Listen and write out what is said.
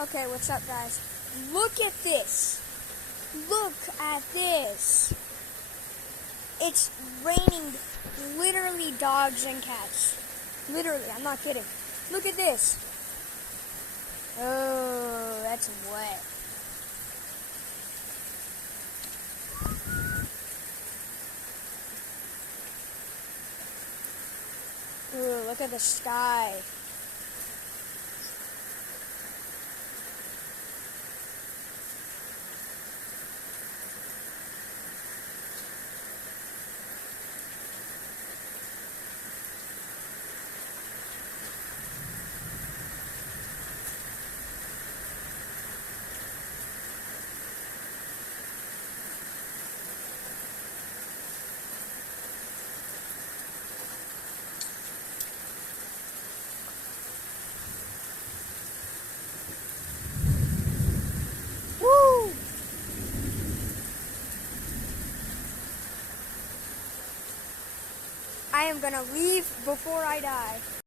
Okay, what's up, guys? Look at this. Look at this. It's raining literally dogs and cats. Literally, I'm not kidding. Look at this. Oh, that's wet. Ooh, look at the sky. Woo! I am gonna leave before I die.